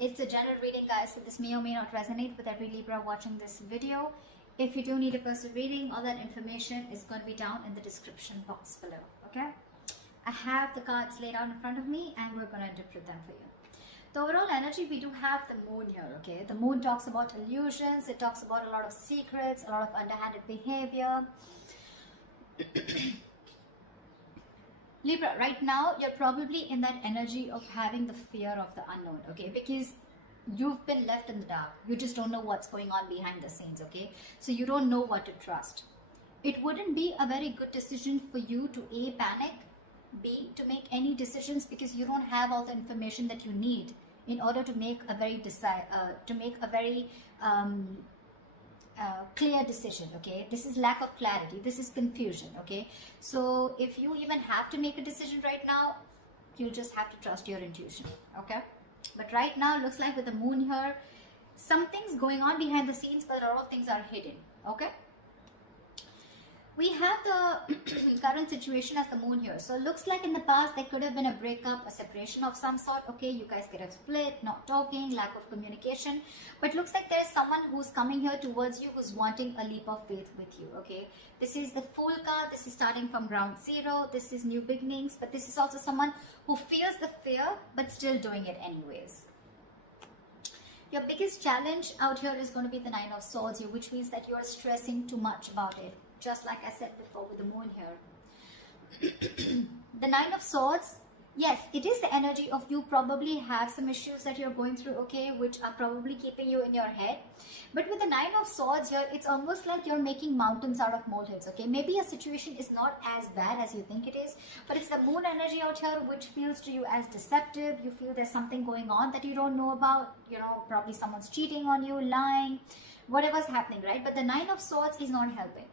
It's a general reading, guys, so this may or may not resonate with every Libra watching this video. If you do need a personal reading, all that information is going to be down in the description box below, okay? I have the cards laid out in front of me and we're going to interpret them for you. The overall energy, we do have the moon here, okay? The moon talks about illusions, it talks about a lot of secrets, a lot of underhanded behavior. Libra, right now, you're probably in that energy of having the fear of the unknown, okay? Because you've been left in the dark. You just don't know what's going on behind the scenes, okay? So you don't know what to trust. It wouldn't be a very good decision for you to A, panic, B, to make any decisions because you don't have all the information that you need in order to make a very clear decision, okay? This is lack of clarity, this is confusion, okay? So if you even have to make a decision right now, you'll just have to trust your intuition, okay? But right now, looks like with the moon here, something's going on behind the scenes, but a lot of things are hidden, okay? We have the current situation as the moon here. So it looks like in the past, there could have been a breakup, a separation of some sort, okay? You guys could have split, not talking, lack of communication. But looks like there's someone who's coming here towards you who's wanting a leap of faith with you, okay? This is the Fool card. This is starting from ground zero. This is new beginnings. But this is also someone who feels the fear, but still doing it anyways. Your biggest challenge out here is going to be the Nine of Swords here, which means that you are stressing too much about it. Just like I said before with the moon here. The Nine of Swords, yes, it is the energy of you probably have some issues that you're going through, okay, which are probably keeping you in your head. But with the Nine of Swords here, it's almost like you're making mountains out of molehills, okay? Maybe a situation is not as bad as you think it is, but it's the moon energy out here which feels to you as deceptive. You feel there's something going on that you don't know about. You know, probably someone's cheating on you, lying, whatever's happening, right? But the Nine of Swords is not helping.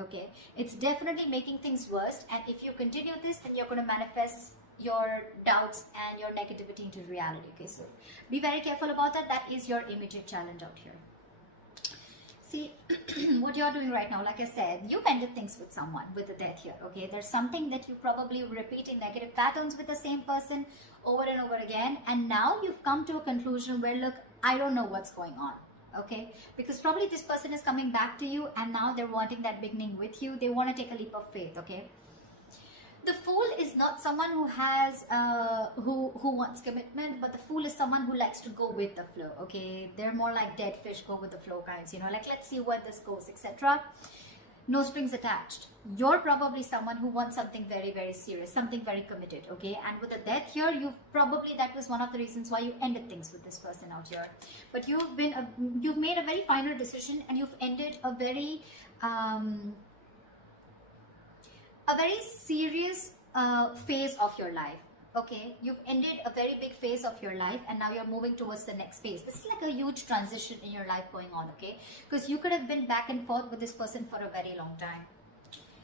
Okay, it's definitely making things worse, and if you continue this, then you're going to manifest your doubts and your negativity into reality. Okay, so be very careful about that. That is your immediate challenge out here. See, what you're doing right now, like I said, you've ended things with someone, with the Death here. Okay, there's something that you probably repeating negative patterns with the same person over and over again, and now you've come to a conclusion where, look, I don't know what's going on. Okay, because probably this person is coming back to you and now they're wanting that beginning with you. They want to take a leap of faith, okay? The Fool is not someone who has, who wants commitment, but the Fool is someone who likes to go with the flow, okay? They're more like dead fish, go with the flow kinds, you know, like let's see where this goes, etc. No strings attached. You're probably someone who wants something very, very serious, something very committed, okay? And with the Death here, that was one of the reasons why you ended things with this person out here. But you've made a very final decision and you've ended a very serious phase of your life. Okay, you've ended a very big phase of your life and now you're moving towards the next phase. This is like a huge transition in your life going on, okay? Because you could have been back and forth with this person for a very long time.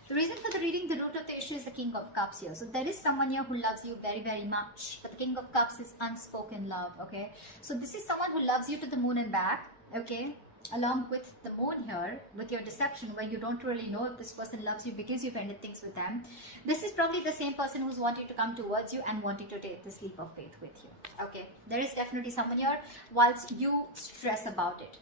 The reason for the reading, the root of the issue is the King of Cups here. So there is someone here who loves you very, very much. But the King of Cups is unspoken love, okay? So this is someone who loves you to the moon and back, okay? Along with the moon here, with your deception, where you don't really know if this person loves you because you've ended things with them. This is probably the same person who's wanting to come towards you and wanting to take this leap of faith with you. Okay, there is definitely someone here whilst you stress about it.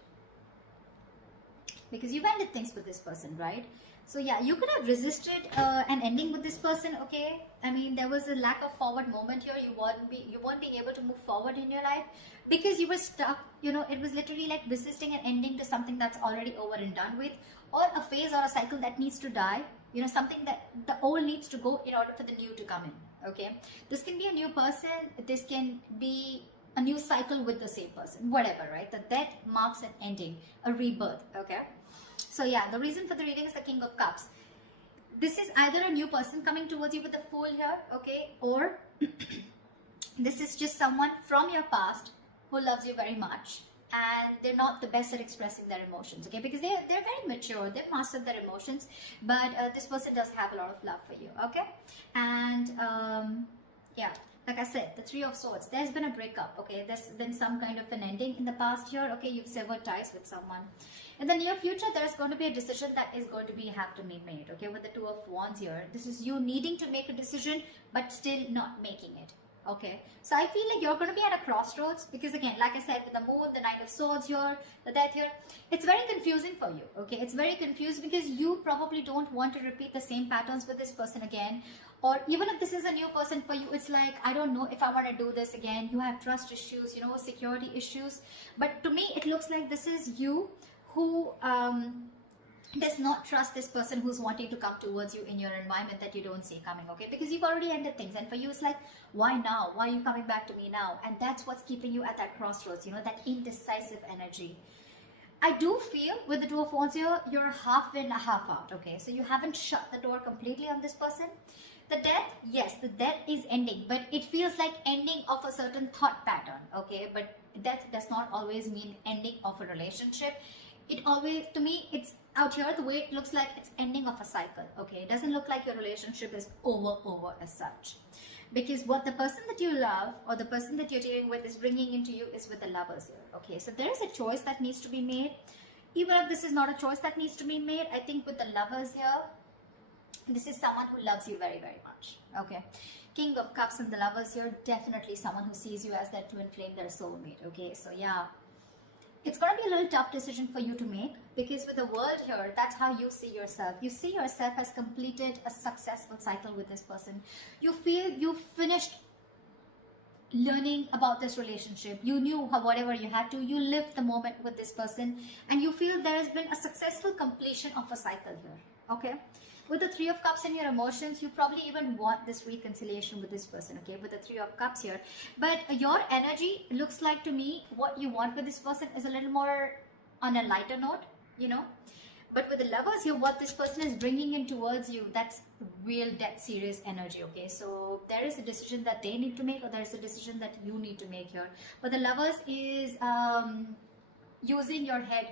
Because you've ended things with this person, right? So yeah, you could have resisted an ending with this person, okay? I mean, there was a lack of forward moment here. You weren't being able to move forward in your life because you were stuck. You know, it was literally like resisting an ending to something that's already over and done with, or a phase or a cycle that needs to die. You know, something that the old needs to go in order for the new to come in, okay? This can be a new person. This can be a new cycle with the same person, whatever, right? The Death marks an ending, a rebirth, okay? So yeah, the reason for the reading is the King of Cups. This is either a new person coming towards you with the Fool here, okay? Or this is just someone from your past who loves you very much and they're not the best at expressing their emotions, okay? Because they're very mature, they've mastered their emotions, but this person does have a lot of love for you, okay? And yeah, like I said, the Three of Swords, there's been a breakup, okay? There's been some kind of an ending in the past here, okay? You've severed ties with someone. In the near future, there's going to be a decision that is going to have to be made, okay? With the Two of Wands here, this is you needing to make a decision, but still not making it, Okay, so I feel like you're going to be at a crossroads, because again, like I said, with the moon, the Knight of Swords here, the Death here, it's very confusing for you. Okay, it's very confused because you probably don't want to repeat the same patterns with this person again. Or even if this is a new person for you, it's like, I don't know if I want to do this again. You have trust issues, you know, security issues. But to me, it looks like this is you who does not trust this person who's wanting to come towards you in your environment that you don't see coming, okay? Because you've already ended things, and for you it's like, why now? Why are you coming back to me now? And that's what's keeping you at that crossroads, you know, that indecisive energy. I do feel with the Two of Wands here, you're half in, half out, okay? So you haven't shut the door completely on this person. The Death, yes, the Death is ending, but it feels like ending of a certain thought pattern, okay? But Death does not always mean ending of a relationship. It always, to me, it's out here, the way it looks like it's ending of a cycle, okay? It doesn't look like your relationship is over as such. Because what the person that you love or the person that you're dealing with is bringing into you is with the Lovers here, okay? So there is a choice that needs to be made. Even if this is not a choice that needs to be made, I think with the Lovers here, this is someone who loves you very much, okay? King of Cups and the Lovers here, definitely someone who sees you as their twin flame, their soulmate, okay? So yeah, it's going to be a little tough decision for you to make, because with the World here, that's how you see yourself. You see yourself as completed a successful cycle with this person. You feel you've finished learning about this relationship. You knew whatever you had to. You lived the moment with this person, and you feel there has been a successful completion of a cycle here, okay? With the Three of Cups in your emotions, you probably even want this reconciliation with this person, okay? With the Three of Cups here. But your energy looks like to me, what you want with this person is a little more on a lighter note, you know? But with the Lovers here, what this person is bringing in towards you, that's real dead serious energy, okay? So there is a decision that they need to make, or there is a decision that you need to make here. But the Lovers is using your head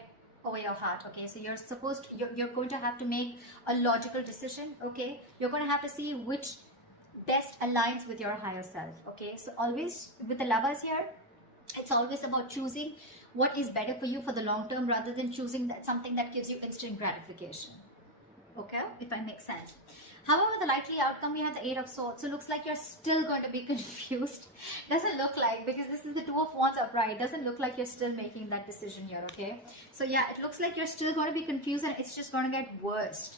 over your heart, okay? So you're supposed to, you're going to have to make a logical decision, okay? You're going to have to see which best aligns with your higher self, okay? So always with the Lovers here, it's always about choosing what is better for you for the long term, rather than choosing something that gives you instant gratification, okay? If I make sense. However, the likely outcome, we have the Eight of Swords. So it looks like you're still going to be confused. Doesn't look like, because this is the Two of Wands upright. Doesn't look like you're still making that decision here, okay? So yeah, it looks like you're still going to be confused, and it's just going to get worse,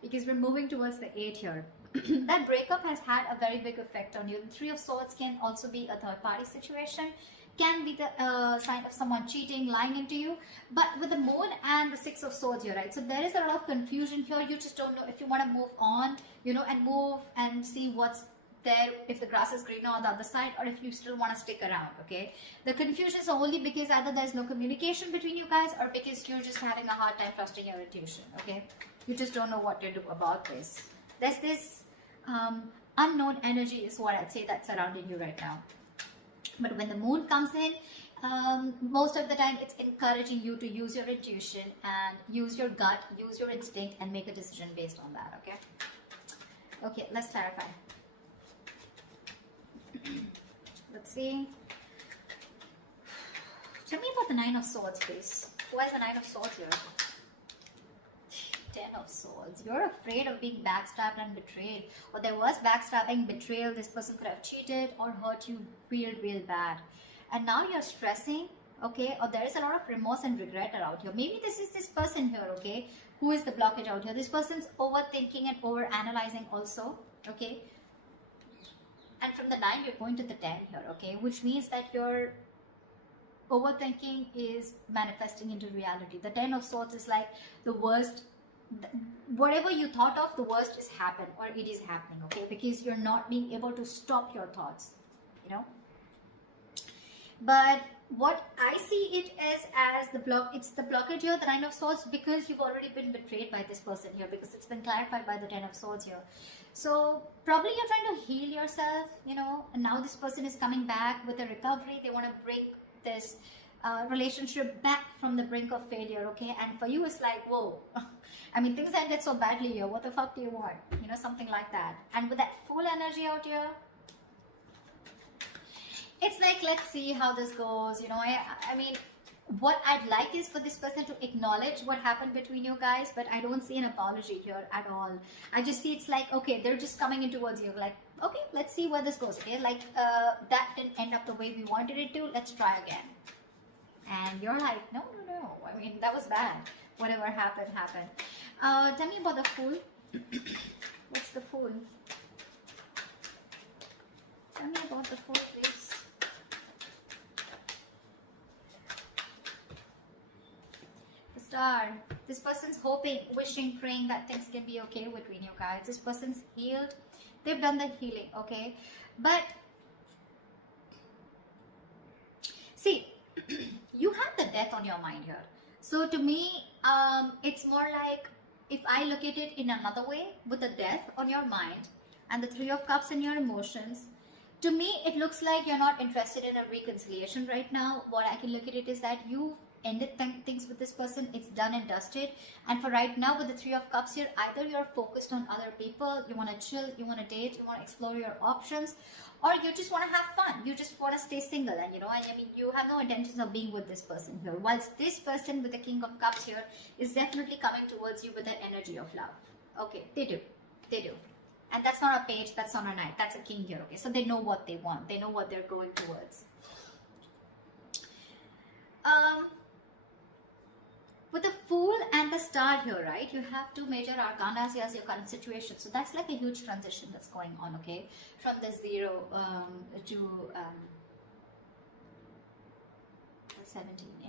because we're moving towards the 8 here. That breakup has had a very big effect on you. The Three of Swords can also be a third party situation. Can be the sign of someone cheating, lying into you. But with the Moon and the Six of Swords here, right? So there is a lot of confusion here. You just don't know if you want to move on, you know, and move and see what's there, if the grass is greener on the other side, or if you still want to stick around, okay? The confusion is only because either there's no communication between you guys, or because you're just having a hard time trusting your intuition, okay? You just don't know what to do about this. There's this unknown energy is what I'd say that's surrounding you right now. But when the Moon comes in, most of the time it's encouraging you to use your intuition and use your gut, use your instinct, and make a decision based on that, okay? Okay, let's clarify. Let's see. Tell me about the Nine of Swords, please. Why is the Nine of Swords here? 10 of Swords. You're afraid of being backstabbed and betrayed. Or there was backstabbing, betrayal. This person could have cheated or hurt you real bad. And now you're stressing, okay? Or there is a lot of remorse and regret out here. Maybe this is this person here, okay? Who is the blockage out here? This person's overthinking and overanalyzing also, okay? And from the 9, you're going to the 10 here, okay? Which means that your overthinking is manifesting into reality. The 10 of Swords is like the worst. Whatever you thought of, the worst is happened, or it is happening, okay? Because you're not being able to stop your thoughts, you know? But what I see it as the blockage here, the Nine of Swords, because you've already been betrayed by this person here, because it's been clarified by the 10 of Swords here. So probably you're trying to heal yourself, you know, and now this person is coming back with a recovery. They want to break this relationship back from the brink of failure, okay? And for you, it's like, whoa. I mean, things ended so badly here. What the fuck do you want? You know, something like that. And with that full energy out here, it's like, let's see how this goes. You know, I mean, what I'd like is for this person to acknowledge what happened between you guys, but I don't see an apology here at all. I just see it's like, okay, they're just coming in towards you. Like, Okay, let's see where this goes. Okay, like that didn't end up the way we wanted it to. Let's try again. And you're like, no. I mean, that was bad. Whatever happened, happened. Tell me about the Fool. What's the Fool? Tell me about the Fool, please. The Star. This person's hoping, wishing, praying that things can be okay between you guys. This person's healed. They've done the healing, okay? But, see, you have the Death on your mind here. So to me, it's more like, if I look at it in another way, with the Death on your mind and the Three of Cups in your emotions, to me, it looks like you're not interested in a reconciliation right now. What I can look at it is that you ended things with this person. It's done and dusted. And for right now, with the Three of Cups here, either you're focused on other people, you want to chill, you want to date, you want to explore your options, or you just want to have fun. You just want to stay single. And I mean, you have no intentions of being with this person here. Whilst this person with the King of Cups here is definitely coming towards you with the energy of love. Okay, they do. And that's not a page, that's not a knight, that's a king here, okay? So they know what they want, they know what they're going towards. With the Fool and the Star here, right? You have two major arcanas as your current situation. So that's like a huge transition that's going on, okay? From the 0 to 17, yeah.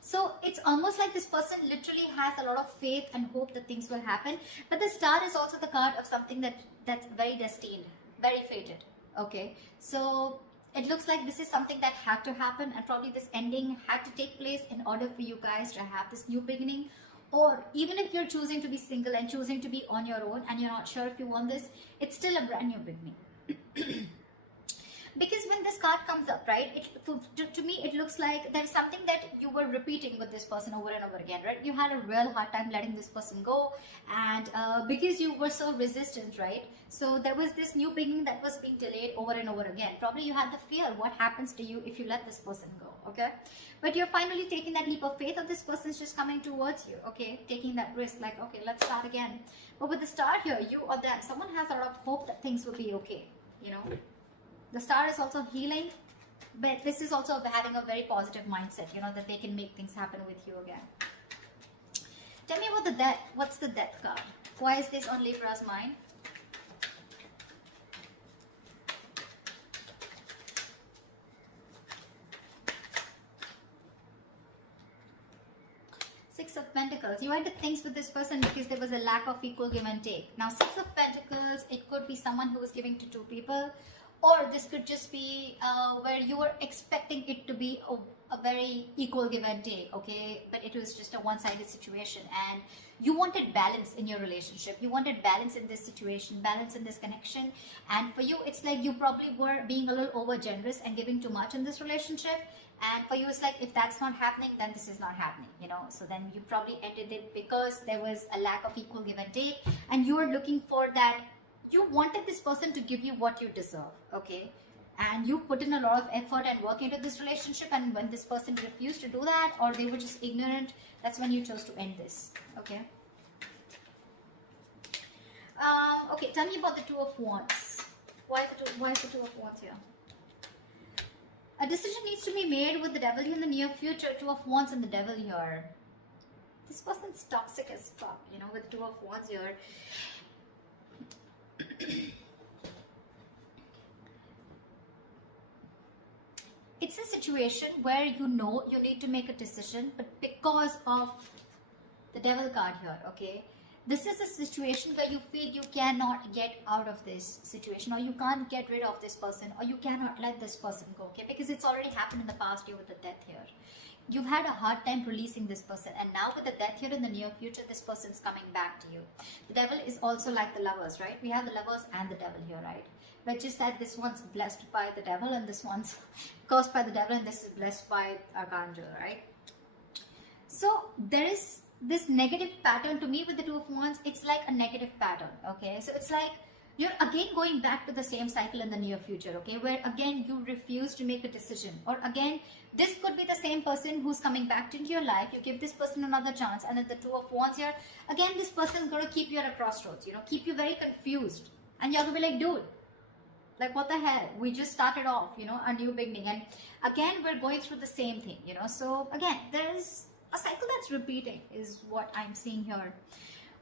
So it's almost like this person literally has a lot of faith and hope that things will happen. But the Star is also the card of something that's very destined, very fated, okay? So it looks like this is something that had to happen, and probably this ending had to take place in order for you guys to have this new beginning. Or even if you're choosing to be single and choosing to be on your own and you're not sure if you want this, it's still a brand new beginning. Because when this card comes up, right, to me it looks like there's something that you were repeating with this person over and over again, right? You had a real hard time letting this person go, and because you were so resistant, right? So there was this new beginning that was being delayed over and over again. Probably you had the fear, what happens to you if you let this person go, okay? But you're finally taking that leap of faith, and this person's just coming towards you, okay? Taking that risk, like, okay, let's start again. But with the Star here, you or them, someone has a lot of hope that things will be okay, The Star is also healing, but this is also having a very positive mindset, that they can make things happen with you again. Tell me about the Death. What's the Death card? Why is this on Libra's mind? Six of Pentacles. You ended things with this person because there was a lack of equal give and take. Now, Six of Pentacles, it could be someone who was giving to two people. Or this could just be where you were expecting it to be a very equal give and take, okay? But it was just a one-sided situation, and you wanted balance in your relationship. You wanted balance in this situation, balance in this connection. And for you, it's like you probably were being a little over-generous and giving too much in this relationship. And for you, it's like, if that's not happening, then this is not happening, So then you probably ended it because there was a lack of equal give and take, and you were looking for that. You wanted this person to give you what you deserve, okay? And you put in a lot of effort and work into this relationship, and when this person refused to do that, or they were just ignorant, that's when you chose to end this, okay? Okay, tell me about the Two of Wands. Why is the Two of Wands here? A decision needs to be made with the Devil in the near future. Two of Wands and the Devil here. This person's toxic as fuck, with Two of Wands here. It's a situation where you need to make a decision, but because of the Devil card here, okay, this is a situation where you feel you cannot get out of this situation, or you can't get rid of this person, or you cannot let this person go, okay, because it's already happened in the past year with the Death here. You've had a hard time releasing this person, and now with the Death here in the near future, this person's coming back to you. The Devil is also like the Lovers, right? We have the Lovers and the Devil here, right? But just that this one's blessed by the Devil, and this one's cursed by the Devil, and this is blessed by Archangel, right? So there is this negative pattern to me with the Two of Wands. It's like a negative pattern, okay? So it's like you're again going back to the same cycle in the near future, okay? Where again you refuse to make a decision, or again this could be the same person who's coming back into your life. You give this person another chance, and then the Two of Wands here, again this person's going to keep you at a crossroads, keep you very confused, and you're going to be like, dude, Like, what the hell? We just started off, you know, a new beginning. And again, we're going through the same thing, you know. So again, there's a cycle that's repeating is what I'm seeing here.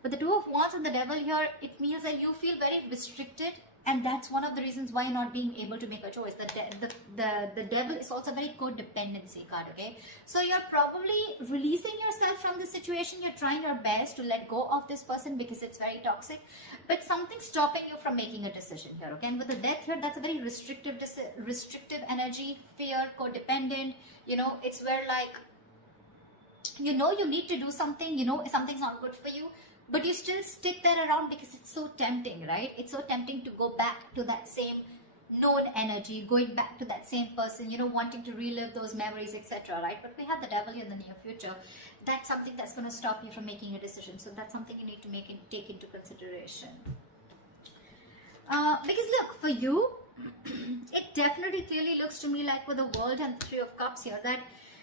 But the Two of Wands and the Devil here, it means that you feel very restricted. And that's one of the reasons why you're not being able to make a choice. The Devil is also a very codependency card, okay? So you're probably releasing yourself from the situation. You're trying your best to let go of this person because it's very toxic. But something's stopping you from making a decision here, okay? And with the Death here, that's a very restrictive energy, fear, codependent. You know, it's where like, you know you need to do something, you know something's not good for you, but you still stick there around because it's so tempting, right? It's so tempting to go back to that same known energy, going back to that same person, you know, wanting to relive those memories, etc., right? But we have the Devil in the near future. That's something that's going to stop you from making a decision. So that's something you need to take into consideration. Because look, for you, it definitely clearly looks to me like with the World and the Three of Cups here that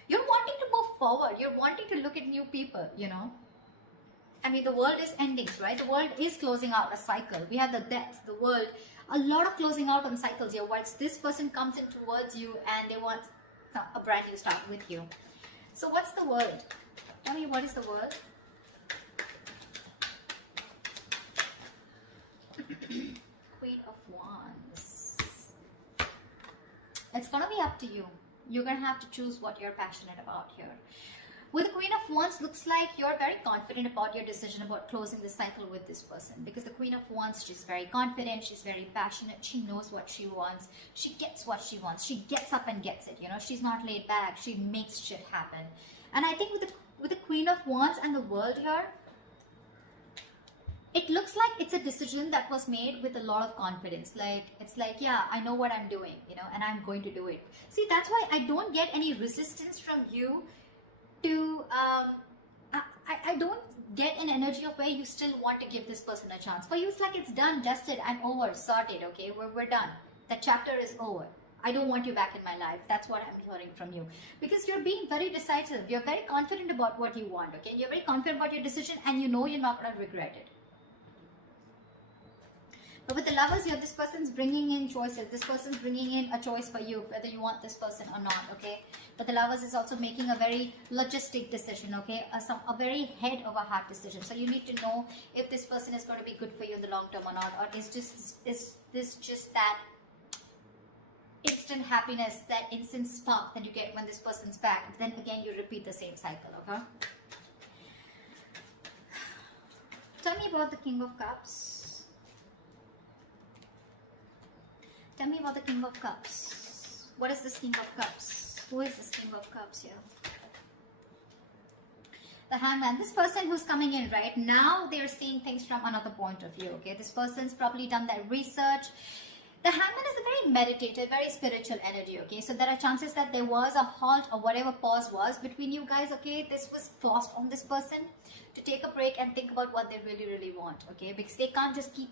you're wanting to move forward. You're wanting to look at new people, you know. I mean, the world is ending, right? The world is closing out a cycle. We have the Death, the world, a lot of closing out on cycles here. Once this person comes in towards you and they want a brand new start with you. So what's the world? Tell me, what is the world? Queen of Wands. It's gonna be up to you. You're gonna have to choose what you're passionate about here. With the Queen of Wands, looks like you're very confident about your decision about closing the cycle with this person. Because the Queen of Wands, she's very confident, she's very passionate, she knows what she wants, she gets what she wants, she gets up and gets it, you know, she's not laid back, she makes shit happen. And I think with the Queen of Wands and the World here, it looks like it's a decision that was made with a lot of confidence. Like, it's like, yeah, I know what I'm doing, you know, and I'm going to do it. See, that's why I don't get any resistance from you to, I don't get an energy of where you still want to give this person a chance. For you, it's like it's done, dusted, I'm over, sorted, okay, we're done. That chapter is over. I don't want you back in my life. That's what I'm hearing from you. Because you're being very decisive. You're very confident about what you want, okay? You're very confident about your decision and you know you're not going to regret it. But with the Lovers here, this person's bringing in choices. This person's bringing in a choice for you, whether you want this person or not, okay? But the Lovers is also making a very logistic decision, okay? A very head of a heart decision. So you need to know if this person is going to be good for you in the long term or not. Or is this just that instant happiness, that instant spark that you get when this person's back? Then again, you repeat the same cycle, okay? Tell me about the King of Cups. Tell me about the King of Cups. What is this King of Cups? Who is this King of Cups here? The Hangman. This person who's coming in right now, they're seeing things from another point of view, okay? This person's probably done their research. The Hangman is a very meditative, very spiritual energy, okay? So there are chances that there was a halt or whatever pause was between you guys, okay? This was forced on this person to take a break and think about what they really, really want, okay? Because they can't just keep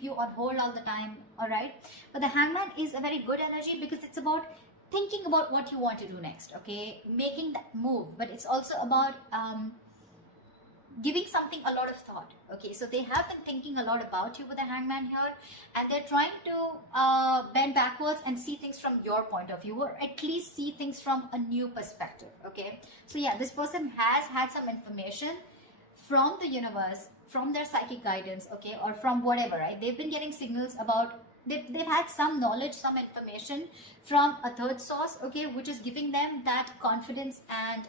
you on hold all the time, all right? But the Hangman is a very good energy because it's about thinking about what you want to do next, okay? Making that move, but it's also about giving something a lot of thought, okay? So they have been thinking a lot about you with the Hangman here, and they're trying to bend backwards and see things from your point of view, or at least see things from a new perspective, okay? So yeah, this person has had some information from the universe, from their psychic guidance, okay, or from whatever, right? They've been getting signals about, they've had some knowledge, some information from a third source, okay, which is giving them that confidence and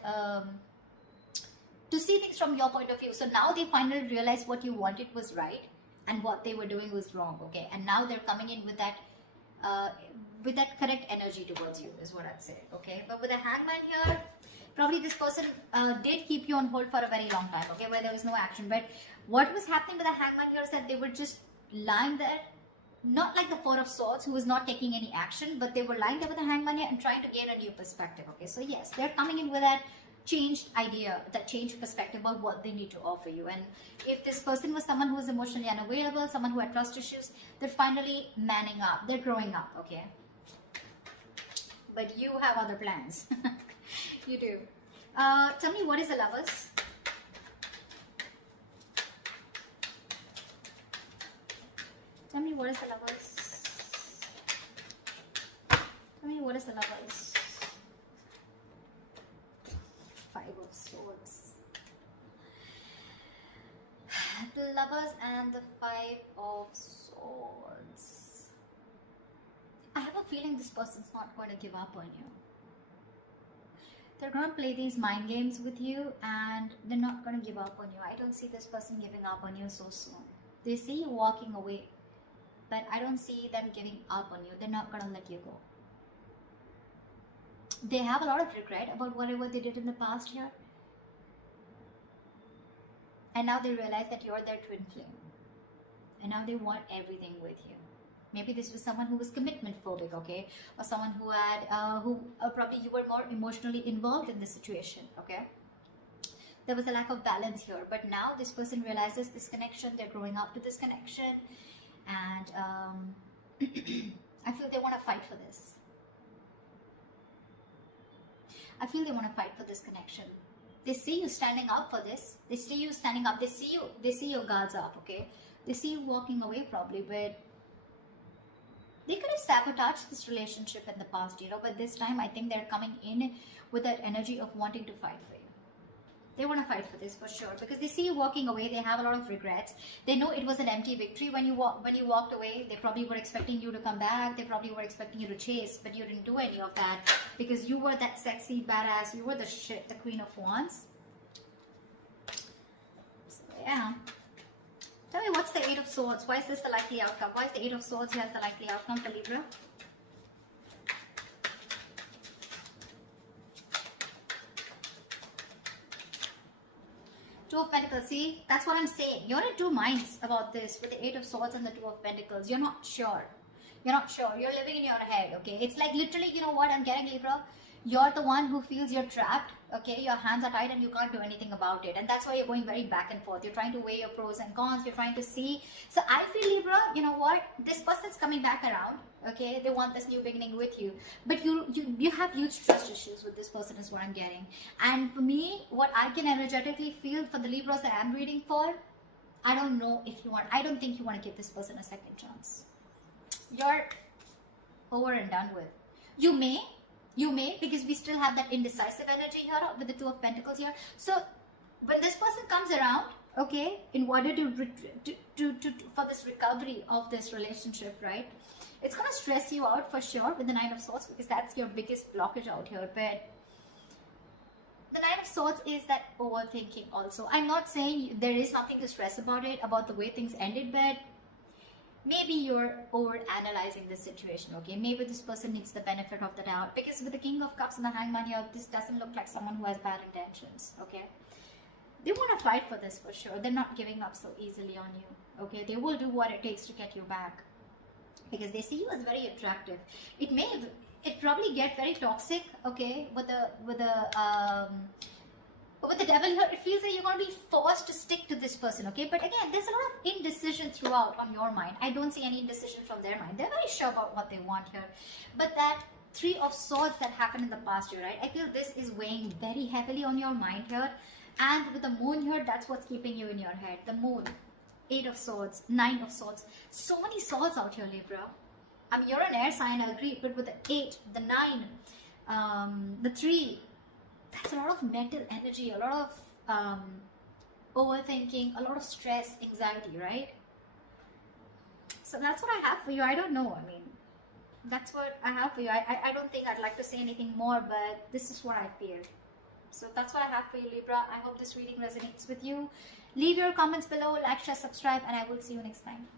to see things from your point of view. So now they finally realize what you wanted was right and what they were doing was wrong, okay? And now they're coming in with that correct energy towards you, is what I'd say, okay? But with the Hangman here, probably this person did keep you on hold for a very long time, okay, where there was no action. But what was happening with the Hangman here is that they were just lying there, not like the Four of Swords, who was not taking any action, but they were lying there with the Hangman here and trying to gain a new perspective, okay? So yes, they're coming in with that changed idea, that changed perspective about what they need to offer you. And if this person was someone who was emotionally unavailable, someone who had trust issues, they're finally manning up, they're growing up, okay? But you have other plans. You do. Tell me, what is the Lovers? Tell me, what is the Lovers? Tell me, what is the Lovers? Five of Swords. The Lovers and the Five of Swords. I have a feeling this person's not going to give up on you. They're going to play these mind games with you and they're not going to give up on you. I don't see this person giving up on you so soon. They see you walking away, but I don't see them giving up on you. They're not going to let you go. They have a lot of regret about whatever they did in the past year. And now they realize that you're their twin flame. And now they want everything with you. Maybe this was someone who was commitment phobic, okay? Or someone who had, probably you were more emotionally involved in the situation, okay? There was a lack of balance here. But now this person realizes this connection. They're growing up to this connection. And I feel they want to fight for this. I feel they want to fight for this connection. They see you standing up for this. They see you standing up. They see your guards up, okay? They see you walking away probably, but they could have sabotaged this relationship in the past, you know, but this time I think they're coming in with that energy of wanting to fight for you. They want to fight for this for sure because they see you walking away. They have a lot of regrets. They know it was an empty victory when you walked away. They probably were expecting you to come back. They probably were expecting you to chase, but you didn't do any of that because you were that sexy badass. You were the shit, the Queen of Wands. So yeah. Tell me, what's the Eight of Swords? Why is this the likely outcome? Why is the Eight of Swords here as the likely outcome for Libra? Two of Pentacles. See, that's what I'm saying. You're in two minds about this with the Eight of Swords and the Two of Pentacles. You're not sure. You're not sure. You're living in your head, okay? It's like literally, you know what I'm getting, Libra? You're the one who feels you're trapped, okay? Your hands are tied and you can't do anything about it. And that's why you're going very back and forth. You're trying to weigh your pros and cons. You're trying to see. So I feel, Libra, you know what? This person's coming back around, okay? They want this new beginning with you. But you have huge trust issues with this person is what I'm getting. And for me, what I can energetically feel for the Libras that I'm reading for, I don't know if you want, I don't think you want to give this person a second chance. You're over and done with. You may, because we still have that indecisive energy here with the Two of Pentacles here. So when this person comes around, okay, in order to for this recovery of this relationship, right, it's gonna stress you out for sure with the Nine of Swords because that's your biggest blockage out here. But the Nine of Swords is that overthinking also. I'm not saying there is nothing to stress about it, about the way things ended, but maybe you're over-analyzing the situation, okay? Maybe this person needs the benefit of the doubt. Because with the King of Cups and the Hangman here, this doesn't look like someone who has bad intentions, okay? They want to fight for this for sure. They're not giving up so easily on you, okay? They will do what it takes to get you back. Because they see you as very attractive. It probably get very toxic, okay? With the Devil here, it feels like you're going to be forced to stick to this person, okay? But again, there's a lot of indecision throughout on your mind. I don't see any indecision from their mind. They're very sure about what they want here. But that Three of Swords that happened in the past year, right? I feel this is weighing very heavily on your mind here. And with the Moon here, that's what's keeping you in your head. The Moon, Eight of Swords, Nine of Swords. So many swords out here, Libra. I mean, you're an air sign, I agree. But with the 8, the 9, the 3... that's a lot of mental energy, a lot of overthinking, a lot of stress, anxiety, right? So that's what I have for you. I don't know. I mean, that's what I have for you. I don't think I'd like to say anything more, but this is what I feel. So that's what I have for you, Libra. I hope this reading resonates with you. Leave your comments below, like, share, subscribe, and I will see you next time.